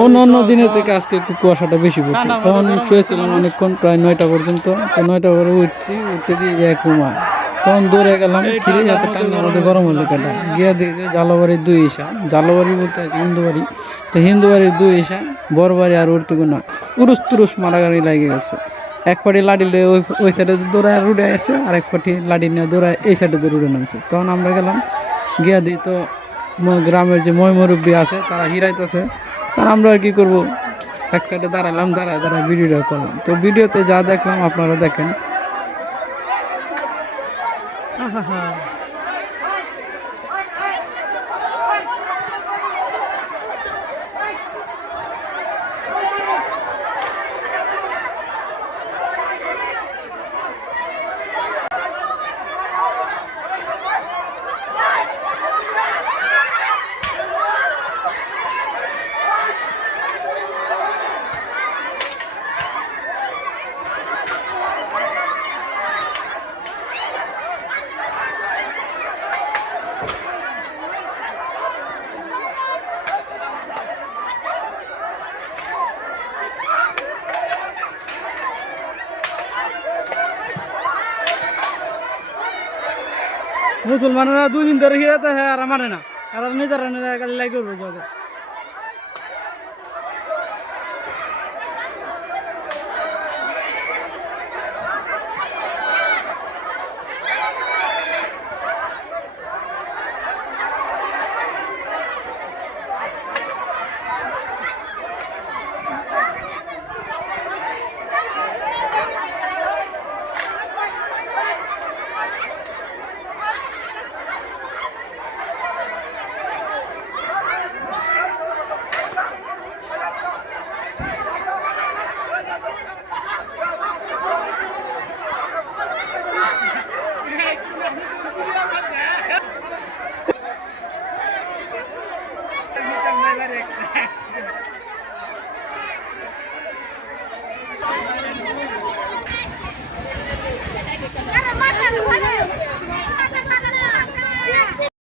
অন্য অন্য দিনের থেকে আজকে একটু কুয়াশাটা বেশি পড়ছে। তখন শুয়েছিলাম অনেকক্ষণ প্রায় নয়টা পর্যন্ত। তো নয়টা পরে উঠছি উঠতে দিয়ে যায় ঘুমায় তখন দৌড়ে গেলাম ফিরে যাতে ঠান্ডা আমাদের গরম হলে কাটা গিয়া দিয়ে যে জালাবাড়ির দুই ইসা জালাবাড়ি বলতে আর কি হিন্দু বাড়ি তো হিন্দু বাড়ির দুই ইসা বড় বাড়ি আর ওরটুকু না। উরুস তুরুস মারাগাড়ি লাগে গেছে। এক পাটি লাডি ওই ওই সাইডে দৌড়ায় রুডে আসছে আর এক পাটি লাডি নিয়ে দৌড়ায় এই সাইডে রুডে নামছে। তখন আমরা গেলাম গিয়া দিই তো গ্রামের যে ময় মুরব্বী আছে তারা হিরাইতেছে। আর আমরা আর কি করব? এক সাইডে দাঁড়ালাম, দাঁড়ায় দাঁড়ায় ভিডিওটা করলাম। তো ভিডিওতে যা দেখলাম, আপনারা দেখেন। মুসলমানেরা দুই দিন ধরে হিরাতে হ্যাঁ আর মানে না। আর নিজেরা নিজেরা লাগে ಬರ್ತಾರೆ ಬರ್ತಾರೆ